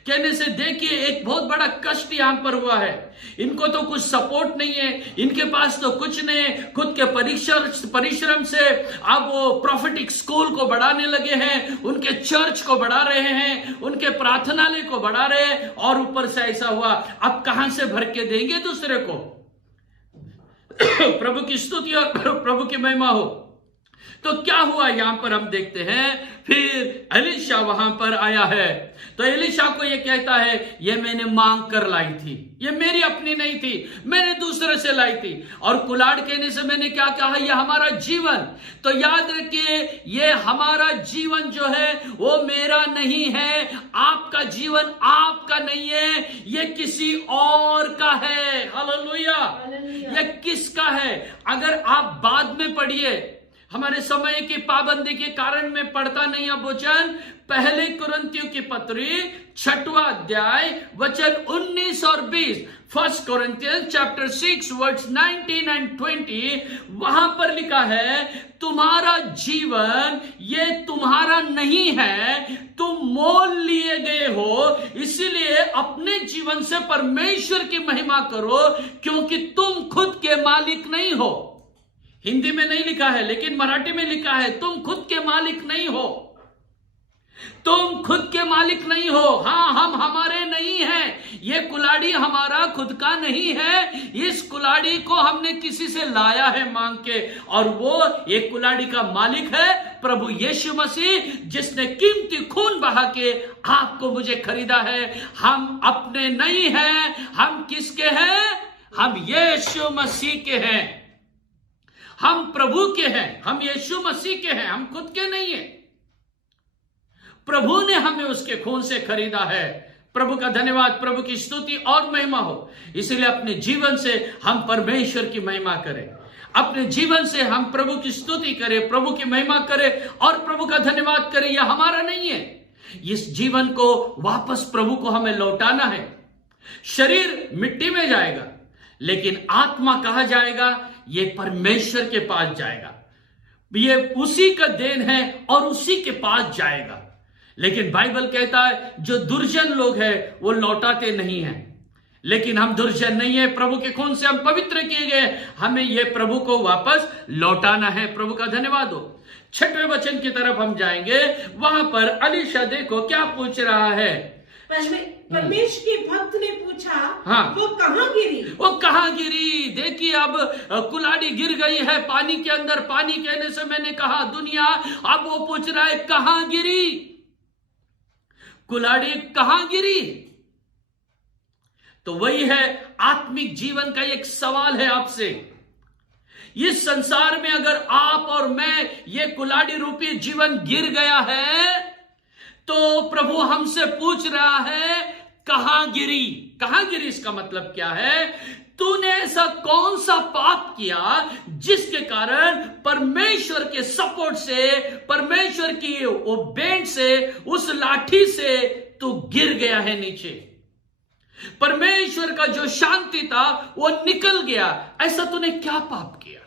कहने से देखिए, एक बहुत बड़ा कष्ट यहां पर हुआ है। इनको तो कुछ सपोर्ट नहीं है, इनके पास तो कुछ नहीं है। खुद के परिश्रम से अब वो प्रोफेटिक स्कूल को बढ़ाने लगे हैं, उनके चर्च को बढ़ा रहे हैं, उनके प्रार्थनालय को बढ़ा रहे हैं, और ऊपर से ऐसा हुआ, अब कहां से भर के देंगे दूसरे को? प्रभु की स्तुति और प्रभु की महिमा हो। तो क्या हुआ यहां पर हम देखते हैं, फिर एलीशा वहां पर आया है। तो एलीशा को यह कहता है, यह मैंने मांग कर लाई थी, यह मेरी अपनी नहीं थी, मैंने दूसरे से लाई थी। और कुलाड़ कहने से मैंने क्या कहा, यह हमारा जीवन। तो याद रखिए, यह हमारा जीवन जो है वो मेरा नहीं है, आपका जीवन आपका नहीं है, यह किसी और का है। हालेलुया। यह किसका है? अगर आप बाद में पढ़िए, हमारे समय की पाबंदी के कारण मैं पढ़ता नहीं अब वचन, पहले कुरिन्थियों की पत्री 6वां अध्याय वचन 19 और 20, 1 Corinthians chapter 6 वर्ड्स 19 and 20, वहां पर लिखा है, तुम्हारा जीवन ये तुम्हारा नहीं है, तुम मोल लिए गए हो, इसीलिए अपने जीवन से परमेश्वर की महिमा करो, क्योंकि तुम खुद के मालिक नहीं हो। हिंदी में नहीं लिखा है, लेकिन मराठी में लिखा है, तुम खुद के मालिक नहीं हो, तुम खुद के मालिक नहीं हो। हां, हम हमारे नहीं हैं, ये कुलाड़ी हमारा खुद का नहीं है, इस कुलाड़ी को हमने किसी से लाया है मांग के, और वो एक कुलाड़ी का मालिक है प्रभु यीशु मसीह, जिसने कीमती खून बहा के आपको मुझे खरीदा है। हम अपने नहीं हैं, हम किसके हैं? हम यीशु मसीह के हैं, हम प्रभु के हैं, हम यीशु मसीह के हैं, हम खुद के नहीं हैं। प्रभु ने हमें उसके खून से खरीदा है। प्रभु का धन्यवाद, प्रभु की स्तुति और महिमा हो। इसलिए अपने जीवन से हम परमेश्वर की महिमा करें, अपने जीवन से हम प्रभु की स्तुति करें, प्रभु की महिमा करें और प्रभु का धन्यवाद करें। यह हमारा नहीं है, इस जीवन को वापस प्रभु को हमें लौटाना है। शरीर मिट्टी में जाएगा, लेकिन आत्मा कहां जाएगा? ये परमेश्वर के पास जाएगा, ये उसी का देन है और उसी के पास जाएगा। लेकिन बाइबल कहता है, जो दुर्जन लोग हैं वो लौटाते नहीं हैं, लेकिन हम दुर्जन नहीं है, प्रभु के खून से हम पवित्र किए गए, हमें ये प्रभु को वापस लौटाना है। प्रभु का धन्यवाद हो। 6वें वचन की तरफ हम जाएंगे। वहां पर एलीशा देखो क्या पूछ रहा है। परमेश्वर के भक्त ने पूछा, हाँ, वो कहां गिरी? वो कहां गिरी? देखिए, अब कुलाड़ी गिर गई है पानी के अंदर। पानी कहने से मैंने कहा दुनिया, अब वो पूछ रहा है कहां गिरी? कुलाड़ी कहां गिरी? तो वही है, आत्मिक जीवन का एक सवाल है आपसे। इस संसार में अगर आप और मैं, ये कुलाड़ी रूपी जीवन गिर गया है, तो प्रभु हमसे पूछ रहा है कहां गिरी? कहां गिरी इसका मतलब क्या है? तूने ऐसा कौन सा पाप किया जिसके कारण परमेश्वर के सपोर्ट से, परमेश्वर की वो बेंट से, उस लाठी से तू गिर गया है नीचे? परमेश्वर का जो शांति था वो निकल गया। ऐसा तूने क्या पाप किया?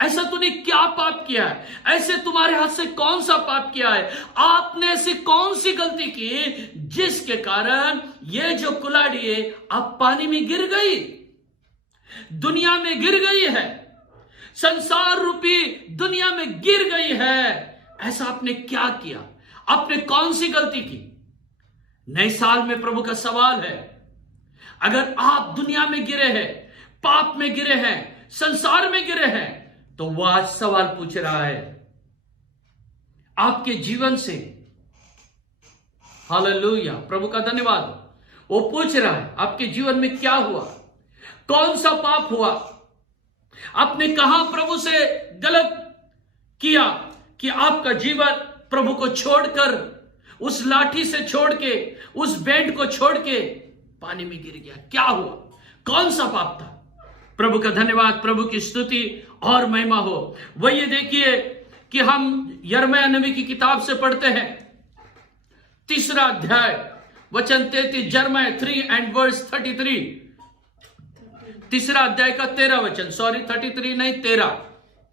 ऐसा तूने क्या पाप किया है? ऐसे तुम्हारे हाथ से कौन सा पाप किया है? आपने ऐसी कौन सी गलती की जिसके कारण ये जो कुलाड़ी है अब पानी में गिर गई, दुनिया में गिर गई है, संसार रूपी दुनिया में गिर गई है? ऐसा आपने क्या किया? आपने कौन सी गलती की? नए साल में प्रभु का सवाल है, अगर आप दुनिया में गिरे हैं, पाप में गिरे हैं, संसार में गिरे हैं, तो वह आज सवाल पूछ रहा है आपके जीवन से। हालेलुया, प्रभु का धन्यवाद। वो पूछ रहा है आपके जीवन में क्या हुआ, कौन सा पाप हुआ, आपने कहां प्रभु से गलत किया कि आपका जीवन प्रभु को छोड़कर, उस लाठी से छोड़ के, उस बेंट को छोड़ के पानी में गिर गया? क्या हुआ? कौन सा पाप था? प्रभु का धन्यवाद, प्रभु की स्तुति और महिमा हो। वही देखिए कि हम यिर्मयाह नबी की किताब से पढ़ते हैं, 3 अध्याय वचन 33, यिर्मयाह 3 and verse 33, 3 अध्याय का 13 वचन, सॉरी 33 नहीं 13।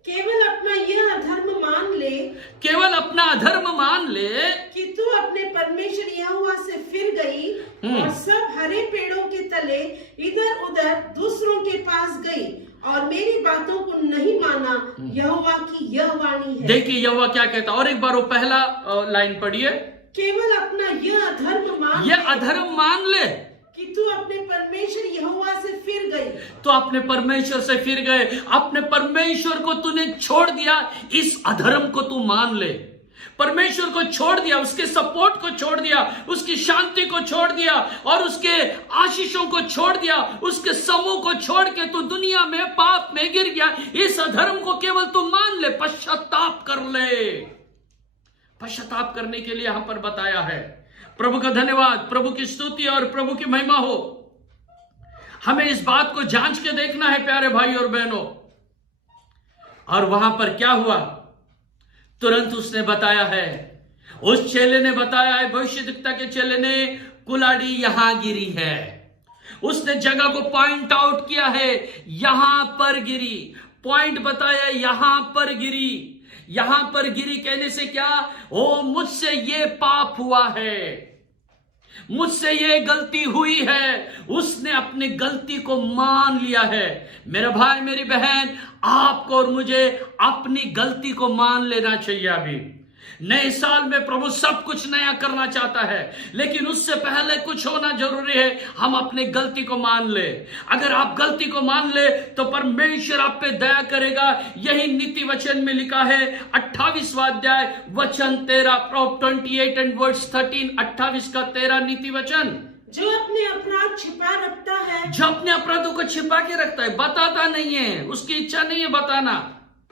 केवल अपना यह अधर्म मान ले, केवल अपना अधर्म मान ले कि तू अपने परमेश्वर यहोवा से फिर गई और सब हरे पेड़ों के तले इधर उधर दूसरों के पास गई और मेरी बातों को नहीं माना, यहोवा की यह वाणी है। देखिए यहोवा क्या कहता, और एक बार वो पहला लाइन पढ़िए। केवल अपना यह अधर्म मान, यह अधर्म मान ले कि तू अपने परमेश्वर यहोवा से फिर गई। तो अपने परमेश्वर से फिर गए, अपने परमेश्वर को तूने छोड़ दिया, इस अधर्म को तू मान ले। परमेश्वर को छोड़ दिया, उसके सपोर्ट को छोड़ दिया, उसकी शांति को छोड़ दिया और उसके आशीषों को छोड़ दिया, उसके समूह को छोड़ के तू दुनिया में पाप में गिर गया। इस अधर्म को केवल तू मान ले, पश्चाताप कर ले। पश्चाताप करने के लिए यहां पर बताया है। प्रभु का धन्यवाद, प्रभु की स्तुति और प्रभु की महिमा हो। हमें इस बात को जांच के देखना है प्यारे भाई और बहनों। और वहां पर क्या हुआ, तुरंत उसने बताया है, उस चेले ने बताया है, भविष्यद्वक्ता के चेले ने, कुल्हाड़ी यहां गिरी है। उसने जगह को पॉइंट आउट किया है, यहां पर गिरी, पॉइंट बताया, यहां पर गिरी। यहां पर गिरी कहने से क्या, ओ मुझसे ये पाप हुआ है, मुझसे ये गलती हुई है। उसने अपनी गलती को मान लिया है। मेरा भाई मेरी बहन, आपको और मुझे अपनी गलती को मान लेना चाहिए। अभी नए साल में प्रभु सब कुछ नया करना चाहता है, लेकिन उससे पहले कुछ होना जरूरी है, हम अपनी गलती को मान ले। अगर आप गलती को मान ले तो परमेश्वर आप पे दया करेगा। यही नीति वचन में लिखा है, 28वां अध्याय वचन 13, Proverbs 28 and verse 13, 28 का 13 नीति वचन। जो अपने अपराध छिपा रखता है, जो अपने अपराधों को छिपा के रखता है, बताता नहीं है, उसकी इच्छा नहीं है बताना,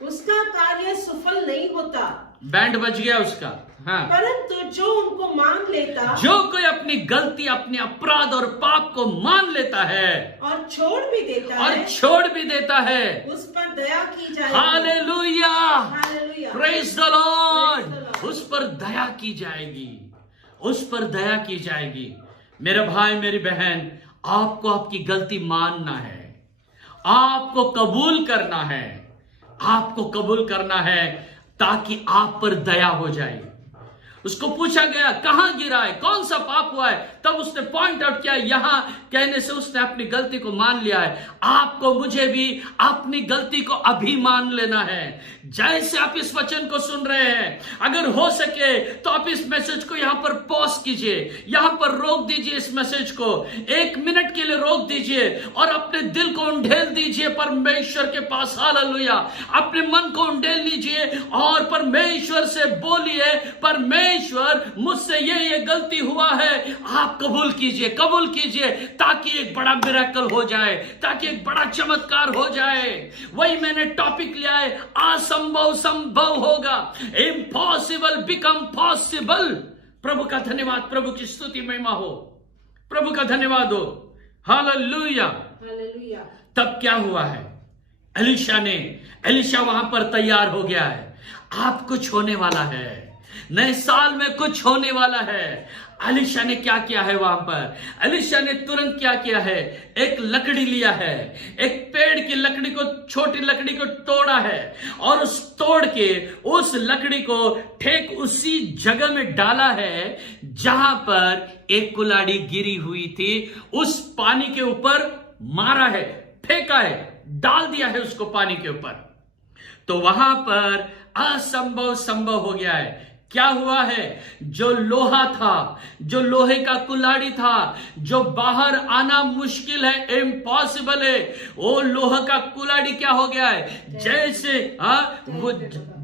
उसका कार्य सफल नहीं होता। बैंड बज गया उसका। हाँ, परंतु जो उनको मान लेता, जो कोई अपनी गलती, अपने अपराध और पाप को मान लेता है और छोड़ भी देता है, उस पर दया की जाएगी। Hallelujah, hallelujah, praise the Lord. उस पर दया की जाएगी, उस पर दया की जाएगी। मेरे भाई मेरी बहन, आपको आपकी गलती मानना है, आपको कबूल करना है, आपको कबूल करना है, ताकि आप पर दया हो जाए। उसको पूछा गया कहां गिरा है, कौन सा पाप हुआ है, तब उसने पॉइंट आउट किया। यहां कहने से उसने अपनी गलती को मान लिया है। आपको मुझे भी अपनी गलती को अभी मान लेना है। जैसे आप इस वचन को सुन रहे हैं, अगर हो सके तो आप इस मैसेज को यहां पर पॉज कीजिए, यहां पर रोक दीजिए, इस मैसेज को 1 मिनट के लिए रोक दीजिए और अपने दिल को उंडेल दीजिए परमेश्वर के पास। हालेलुया, अपने मन को उंडेल लीजिए और परमेश्वर से बोलिए, परमेश्वर मुझसे ये गलती हुआ है, आप कबूल कीजिए, ताकि एक बड़ा मिरेकल हो जाए, ताकि एक बड़ा चमत्कार हो जाए। वही मैंने टॉपिक लिया है, असंभव संभव होगा, इम्पॉसिबल बिकम पॉसिबल। प्रभु का धन्यवाद, प्रभु की स्तुति महिमा हो, प्रभु का धन्यवाद हो। Hallelujah, hallelujah. तब क्या हुआ है, एलिशा वहां पर तैयार हो गया है। आप कुछ होने वाला है, नए साल में कुछ होने वाला है। एलिशा ने क्या किया है वहां पर, एलिशा ने तुरंत क्या किया है, एक लकड़ी लिया है, एक पेड़ की लकड़ी को, छोटी लकड़ी को तोड़ा है और उस तोड़ के उस लकड़ी को ठीक उसी जगह में डाला है जहां पर एक कुल्हाड़ी गिरी हुई थी। उस पानी के ऊपर मारा है, फेंका है, डाल दिया है उसको पानी के ऊपर। तो वहां पर असंभव संभव हो गया है। क्या हुआ है, जो लोहा था, जो लोहे का कुल्हाड़ी था, जो बाहर आना मुश्किल है, इम्पॉसिबल है, वो लोहा का कुल्हाड़ी क्या हो गया है,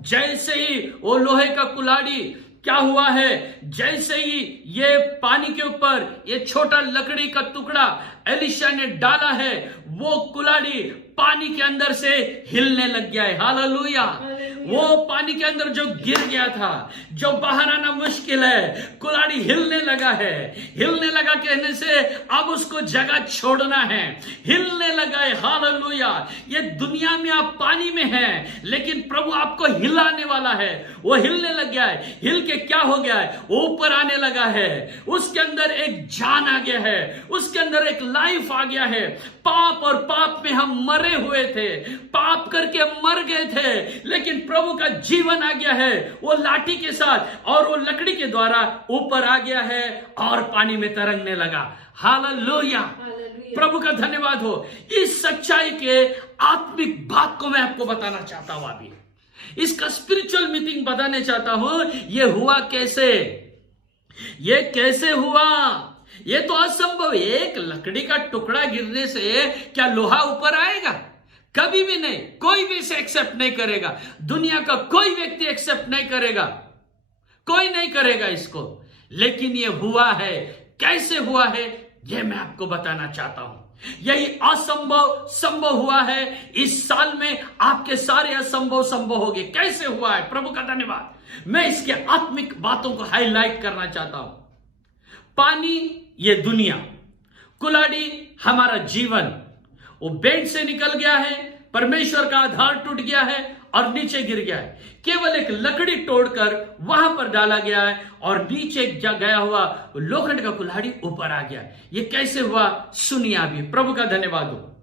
जैसे ही वो लोहे का कुल्हाड़ी क्या हुआ है, जैसे ही ये पानी के ऊपर ये छोटा लकड़ी का टुकड़ा एलिशा ने डाला है, वो कुल्हाड़ी पानी के अंदर से हिलने लग गया है। हालेलुया, वो पानी के अंदर जो गिर गया था, जो बाहर आना मुश्किल है, कुल्हाड़ी हिलने लगा है। हिलने लगा कहने से अब उसको जगह छोड़ना है, हिलने लगा है। हालेलुया, ये दुनिया में आप पानी में हैं, लेकिन प्रभु आपको हिलाने वाला है। वो हिलने लग गया है, हिल के क्या हो गया है, ऊपर आने लगा है। उसके अंदर एक जान आ गया है, उसके अंदर एक लाइफ आ गया है। पाप और पाप में हम मरे हुए थे, पाप करके मर गए थे, लेकिन प्रभु का जीवन आ गया है वो लाठी के साथ, और वो लकड़ी के द्वारा ऊपर आ गया है और पानी में तरंगने लगा। हालेलुया, प्रभु का धन्यवाद हो। इस सच्चाई के आत्मिक बात को मैं आपको बताना चाहता हूं, अभी इसका स्पिरिचुअल मीनिंग बताने चाहता हूं। ये हुआ कैसे, ये कैसे हुआ, ये तो असंभव है। एक लकड़ी का टुकड़ा गिरने से क्या लोहा ऊपर आएगा? कभी भी नहीं। कोई भी इसे एक्सेप्ट नहीं करेगा। दुनिया का कोई व्यक्ति एक्सेप्ट नहीं करेगा, कोई नहीं करेगा इसको। लेकिन ये हुआ है। कैसे हुआ है ये मैं आपको बताना चाहता हूं। यही असंभव संभव हुआ है। इस साल में आपके सारे असंभव संभव हो गए। कैसे हुआ है? प्रभु का धन्यवाद। मैं इसके आत्मिक बातों को हाईलाइट करना चाहता हूं। पानी ये दुनिया, कुल्हाड़ी हमारा जीवन, वो बेड से निकल गया है, परमेश्वर का आधार टूट गया है और नीचे गिर गया है। केवल एक लकड़ी तोड़कर वहां पर डाला गया है और नीचे गया हुआ लोखंड का कुल्हाड़ी ऊपर आ गया। ये कैसे हुआ सुनिए अभी। प्रभु का धन्यवाद हो।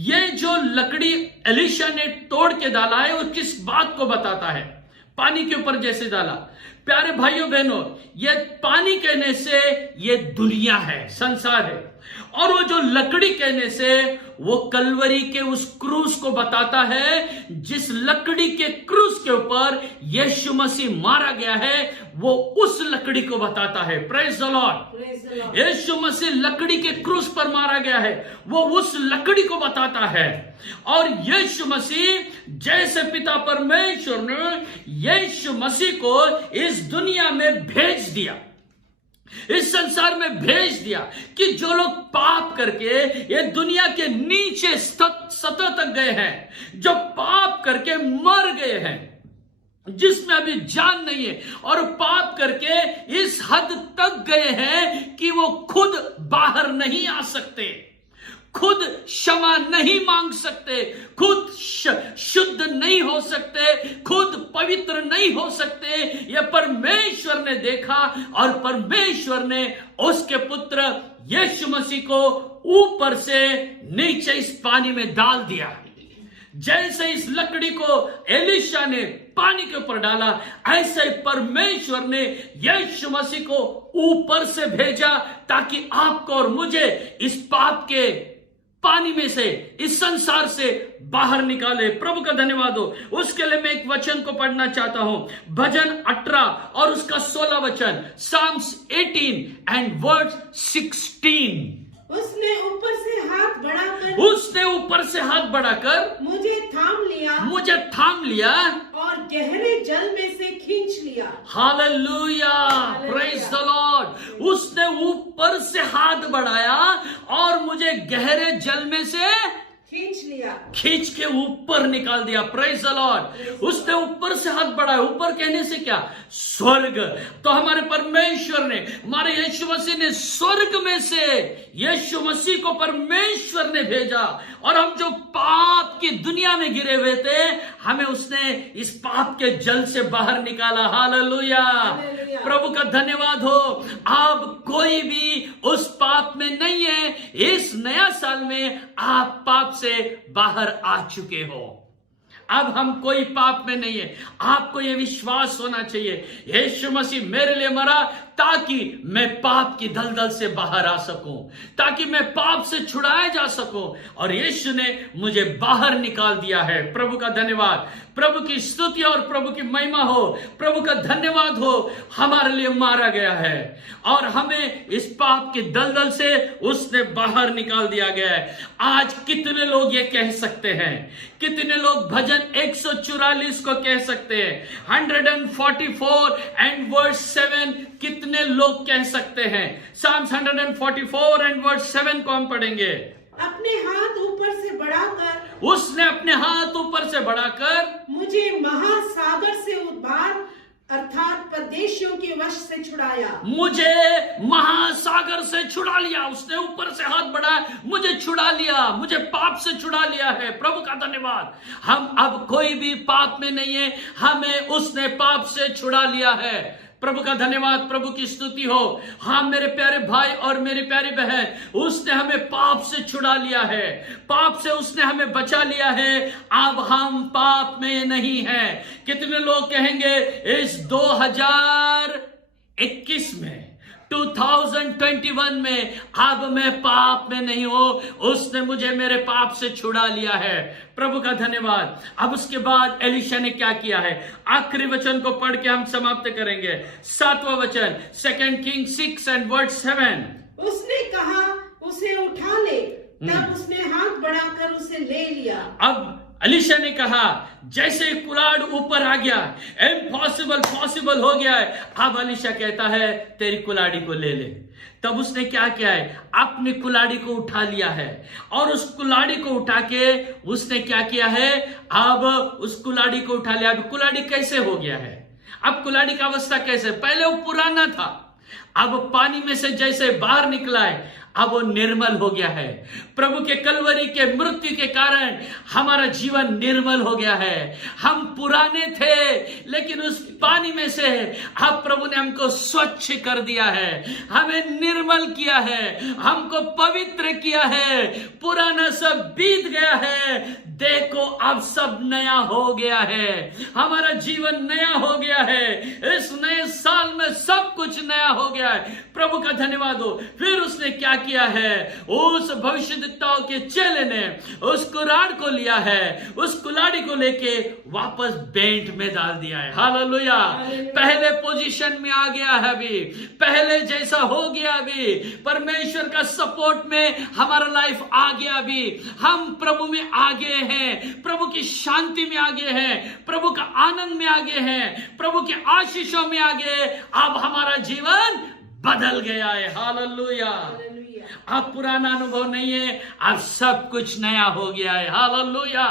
ये जो लकड़ी एलीशा ने तोड़ के डाला है वो किस बात को बताता है? पानी के ऊपर जैसे डाला। प्यारे भाइयों बहनों, ये पानी कहने से ये दुनिया है, संसार है। और वो जो लकड़ी कहने से वो कलवरी के उस क्रूस को बताता है। जिस लकड़ी के क्रूस के ऊपर यीशु मसीह मारा गया है वो उस लकड़ी को बताता है। Praise the Lord. Yeshu Masih लकड़ी के क्रूस पर मारा गया है, वो उस लकड़ी को बताता है। और यीशु मसीह जैसे पिता परमेश्वर ने यीशु मसीह को इस दुनिया में भेज दिया, इस संसार में भेज दिया कि जो लोग पाप करके ये दुनिया के नीचे सतह तक गए हैं, जो पाप करके मर गए हैं, जिसमें अभी जान नहीं है, और पाप करके इस हद तक गए हैं कि वो खुद बाहर नहीं आ सकते, खुद क्षमा नहीं मांग सकते, खुद शुद्ध नहीं हो सकते, खुद पवित्र नहीं हो सकते। यह परमेश्वर ने देखा और परमेश्वर ने उसके पुत्र यीशु मसीह को ऊपर से नीचे इस पानी में डाल दिया। जैसे इस लकड़ी को एलीशा ने पानी के ऊपर डाला, ऐसे ही परमेश्वर ने यीशु मसीह को ऊपर से भेजा ताकि आपको और मुझे इस पाप के पानी में से, इस संसार से बाहर निकाले। प्रभु का धन्यवाद हो। उसके लिए मैं एक वचन को पढ़ना चाहता हूं। भजन 18 और उसका 16 वचन, Psalms 18 and verse 16। उसने ऊपर से हाथ बढ़ाकर मुझे थाम लिया और गहरे जल में से खींच लिया। Hallelujah, praise the Lord. उसने ऊपर से हाथ बढ़ाया और मुझे गहरे जल में से खींच के ऊपर निकाल दिया। Praise the Lord. उसने ऊपर से हाथ बढ़ाया। ऊपर कहने से क्या? स्वर्ग। तो हमारे परमेश्वर ने, हमारे यीशु मसीह ने स्वर्ग में से यीशु मसीह को परमेश्वर ने भेजा। और हम जो पाप की दुनिया में गिरे हुए थे, हमें उसने इस पाप के जल से बाहर निकाला। हालेलुया, प्रभु का धन्यवाद हो। अब कोई भी उस पाप में नहीं है। इस नया साल में आप पाप से बाहर आ चुके हो। अब हम कोई पाप में नहीं है। आपको यह विश्वास होना चाहिए, यीशु मसीह मेरे लिए मरा ताकि मैं पाप की दलदल से बाहर आ सकूं, ताकि मैं पाप से छुड़ाया जा सकूं। और यीशु ने मुझे बाहर निकाल दिया है। प्रभु का धन्यवाद, प्रभु की स्तुति और प्रभु की महिमा हो। प्रभु का धन्यवाद हो। हमारे लिए मारा गया है और हमें इस पाप की दलदल से उसने बाहर निकाल दिया गया है। आज कितने लोग ये कह सकते हैं? कितने लोग भजन 144 को कह सकते हैं? 144 and verse 7 कितने लोग कह सकते हैं? Psalms 144 and verse 7 को हम पढ़ेंगे। अपने हाथ ऊपर से बढ़ाकर, उसने अपने हाथ ऊपर से बढ़ाकर मुझे महासागर से उद्धार अर्थात परदेशियों के वश से छुड़ाया। मुझे महासागर से छुड़ा लिया। उसने ऊपर से हाथ बढ़ाया, मुझे छुड़ा लिया, मुझे पाप से छुड़ा लिया है। प्रभु का धन्यवाद। हम अब कोई भी पाप में नहीं है, हमें उसने पाप से छुड़ा लिया है। प्रभु का धन्यवाद, प्रभु की स्तुति हो। हाँ मेरे प्यारे भाई और मेरी प्यारी बहन, उसने हमें पाप से छुड़ा लिया है, पाप से उसने हमें बचा लिया है। अब हम पाप में नहीं हैं। कितने लोग कहेंगे इस 2021 में 2021 में अब मैं पाप में नहीं हूं, उसने मुझे मेरे पाप से छुड़ा लिया है। प्रभु का धन्यवाद। अब उसके बाद एलीशा ने क्या किया है, आखिरी वचन को पढ़ के हम समाप्त करेंगे। 7वां वचन 2 Kings 6 and verse 7। उसने कहा उसे उठा ले, तब उसने हाथ बढ़ाकर उसे ले लिया। अब एलीशा ने कहा, जैसे कुल्हाड़ ऊपर आ गया, इम्पॉसिबल पॉसिबल हो गया है। अब एलीशा कहता है तेरी कुल्हाड़ी को ले ले। तब उसने क्या किया है, अपनी कुल्हाड़ी को उठा लिया है, और उस कुल्हाड़ी को उठा के उसने क्या किया है, अब उस कुल्हाड़ी को उठा लिया। अब कुल्हाड़ी कैसे हो गया है, अब कुल्हाड़ी का अवस्था कैसे, पहले वो पुराना था, अब पानी में से जैसे बाहर निकला है, अब वो निर्मल हो गया है। प्रभु के कलवरी के मृत्यु के कारण हमारा जीवन निर्मल हो गया है। हम पुराने थे, लेकिन उस पानी में से अब प्रभु ने हमको स्वच्छ कर दिया है, हमें निर्मल किया है, हमको पवित्र किया है। पुराना सब बीत गया है, देखो अब सब नया हो गया है, हमारा जीवन नया हो गया है। इस नए साल में सब कुछ नया हो गया है। प्रभु का धन्यवाद हो। फिर उसने क्या किया है, उस भविष्यद्वक्ताओं के चेले ने उस कुल्हाड़ को लिया है, उस कुल्हाड़ी को लेके वापस बेंट में डाल दिया है। हालेलुया। पहले पोजीशन में आ गया है, अभी पहले जैसा हो गया, अभी परमेश्वर का सपोर्ट में हमारा लाइफ आ गया। अभी हम प्रभु में आगे हैं, प्रभु की शांति में आगे हैं, प्रभु का आनंद में आगे हैं, प्रभु के आशीषों में आगे। अब हमारा जीवन बदल गया है। हालेलुया। अब पुराना अनुभव नहीं है, अब सब कुछ नया हो गया है। हालेलुया।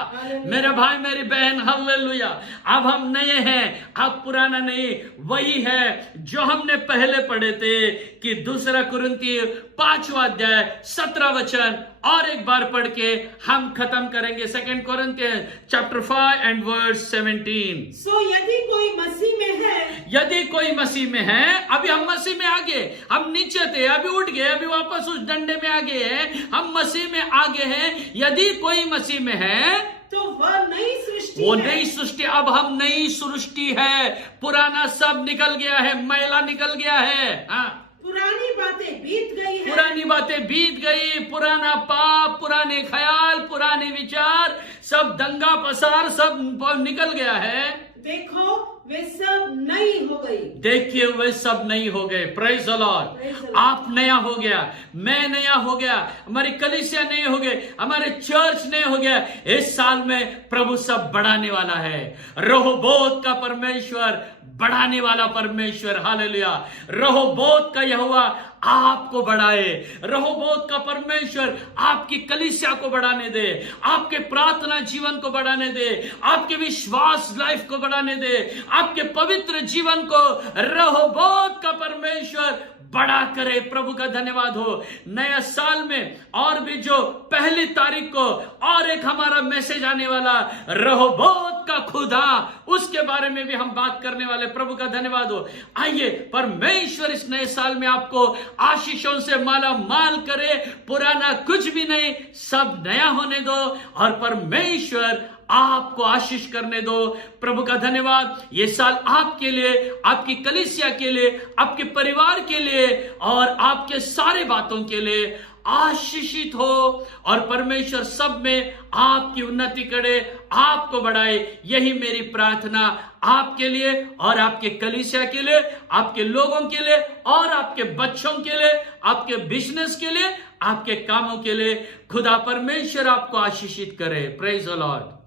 मेरे भाई मेरी बहन, हालेलुया। अब हम नए हैं, अब पुराना नहीं। वही है जो हमने पहले पढ़े थे कि 2 कुरिन्थियों 5वां अध्याय 17 वचन, और एक बार पढ़ के हम खत्म करेंगे। 2 कुरिन्थियों चैप्टर 5 and verse 17। सो यदि कोई मसीह में है, यदि कोई मसीह में है, अभी हम मसीह में आगे, हम नीचे थे, अभी उठ गए, अभी वापस उस डंडे में आगे हैं, हम मसीह में आगे हैं। यदि कोई मसीह में है तो वह नई सृष्टि वो है। नई सृष्टि, अब हम नई सृष्टि है। पुराना सब निकल गया है, मैला निकल गया है। हाँ, पुरानी बातें बीत गई है, पुरानी बातें बीत गई, पुराना पाप, पुराने ख्याल, पुराने विचार, सब दंगा फसार सब निकल गया है। देखो वे सब नई हो गई। देखिए वे सब नई हो गए। Praise the Lord. आप नया हो गया, मैं नया हो गया, हमारी कलीसिया नए हो गए, हमारे चर्च नए हो गया। इस साल में प्रभु सब बढ़ाने वाला है। रहोबोत का परमेश्वर, बढ़ाने वाला परमेश्वर। हालेलुया। रहोबोत का यहोवा आपको बढ़ाए, रहोबोत का परमेश्वर आपकी कलीसिया को बढ़ाने दे, आपके प्रार्थना जीवन को बढ़ाने दे, आपके विश्वास लाइफ को बढ़ाने दे, आपके पवित्र जीवन को रहोबोत का परमेश्वर बड़ा करे। प्रभु का धन्यवाद हो। नया साल में और भी जो 1 तारीख को और एक हमारा मैसेज आने वाला, रहोबोत का खुदा, उसके बारे में भी हम बात करने वाले। प्रभु का धन्यवाद हो। आइए परमेश्वर इस नए साल में आपको आशीषों से माला माल करे। पुराना कुछ भी नहीं, सब नया होने दो और परमेश्वर आपको आशीष करने दो। प्रभु का धन्यवाद। ये साल आपके लिए, आपकी कलीसिया के लिए, आपके परिवार के लिए और आपके सारे बातों के लिए आशीषित हो और परमेश्वर सब में आपकी उन्नति करे, आपको बढ़ाए। यही मेरी प्रार्थना आपके लिए और आपके कलीसिया के लिए, आपके लोगों के लिए और आपके बच्चों के लिए, आपके बिजनेस के लिए, आपके कामों के लिए। खुदा परमेश्वर आपको आशीषित करे। Praise the Lord.